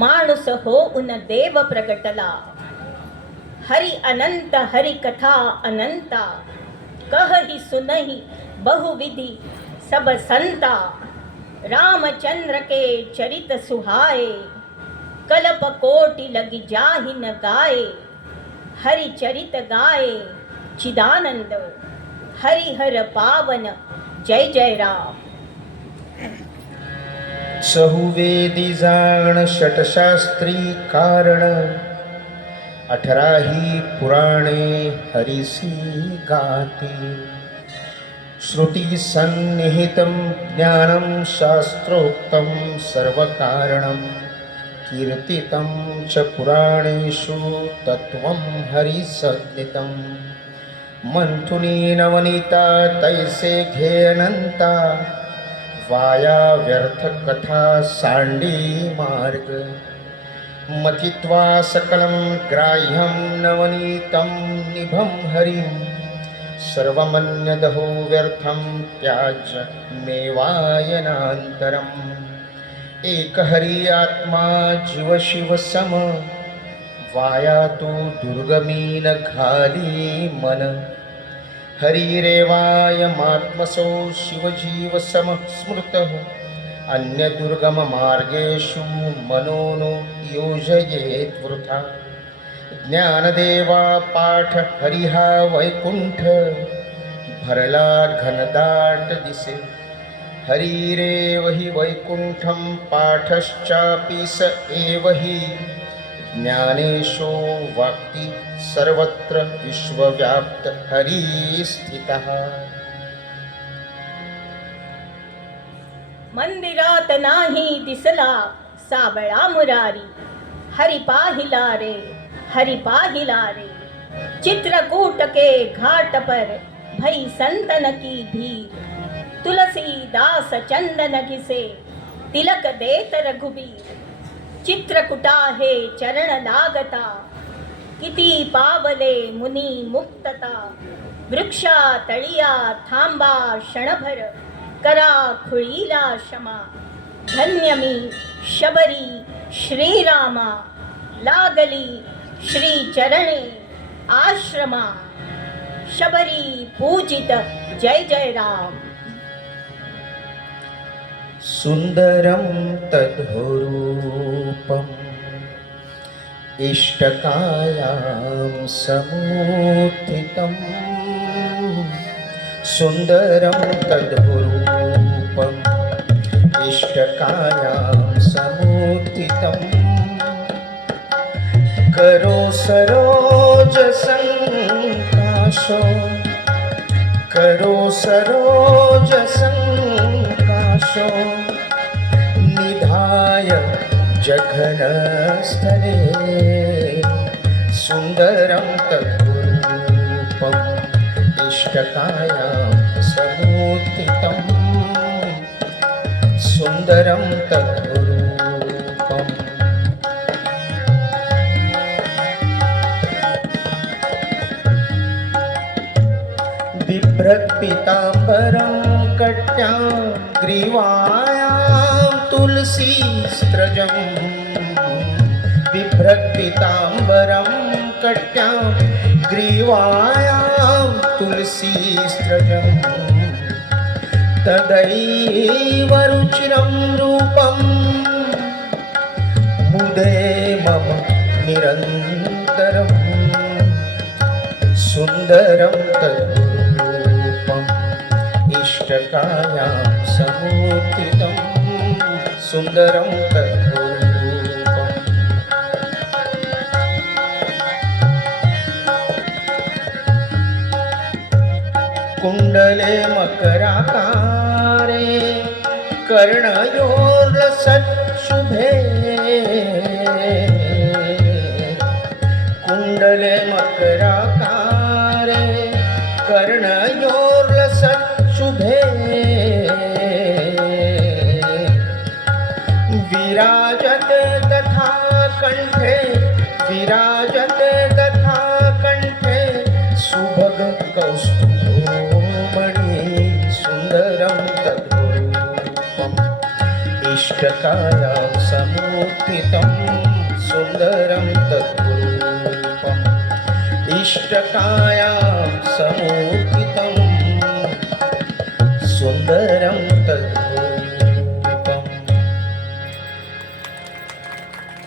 माणूस होऊन देव प्रगटला. हरि अनंत हरि कथा अनंता, कहहि सुनहि बहुविधि सब संता. रामचंद्र के चरित सुहाए, कल्प कोटि लगी जाहि न गाए. हरि चरित गाए चिदानंद, हरिहर पावन जय जय राम. चहुवेदी जाण षटशास्त्री कारण, 18 पुराणे हरिसी गाती. श्रुती सन्निहितं ज्ञानं शास्त्रोक्तं सर्वकारणं, कीर्तितं च पुराणेषु तत्त्वं हरिसज्ञितं. मंथुनी नवनीता तैसे घेयनंता, वाया व्यर्थ कथा सांडी मार्ग. मथित्वा सकलं ग्राह्यं नवनीतं निभं हरिं, सर्वमन्यदहो व्यर्थं त्याज्य मेवायनान्तरम्. एक हरि आत्मा जीव शिव सम, वाया तो दुर्गमी न घाली मन. हरिरेवाय मात्मसो शिवजीव सम स्मृतः, अन्य दुर्गम मार्गेषु मनो नो योजयेत् वृथा. ज्ञानदेवा पाठ हरिहा वैकुंठ, भरला घनदाट दिसे. हरिरेव हि वैकुंठं पाठश्चापि स एव हि. ज्ञानेशो वाक्ति सर्वत्र विश्वव्याप्त हरि स्थितः. मंदिरात नाही दिसला साबळा मुरारी, हरि पाहिला रे हरि पाहिला रे. चित्रकूट के घाट पर भई संतन की भीड़, तुलसीदास चंदन घिसे तिलक देत रघुबीर. चित्रकुटा हे चरण लागता, किती पावले मुनी मुक्तता. वृक्षा तळिया थांबा क्षणभर, करा खुळीला क्षमा. धन्य मी शबरी श्रीरामा, लागली श्री चरणे आश्रमा. शबरी पूजित जय जय राम. सुंदरं तद्रूपम् इष्टकायां समुत्थितं. सुंदरं तद्रूपम् इष्टकायां समुत्थितं. करो सरोज संकाशो, करो सरोज संकाशो. निधाय जघनस्थले, सुंदरं तद्रूपम् इष्टकायां समुत्थितं. सुंदरं तद्रूपम्. बिभ्रत्पीताम्बरं कट्यां ग्रीवायां तुलसीस्त्रजं. बिभ्रत्पीताम्बरं कट्यां ग्रीवायां तुलसीस्त्रजं. तदैव रुचिरं रूपं मुदे मम निरन्तरम्. सुंदरं तद्रूपम् इष्टकायां समुत्थितं. सुंदरं तद्रूपम्. कुण्डले मकराकारे, कर्णयोर्लसत्शुभे. कुण्डले मकराकारे, कर्णयोर्लसत्शुभे. विराजते तथा कंठे, विराजते तथा कंठे. सुभग कौस्तुभमणि, सुंदरं तद्रूपम् इष्टकायां समुत्थितं. सुन्दरं तद्रूपम् इष्टकायां समुपस्थितं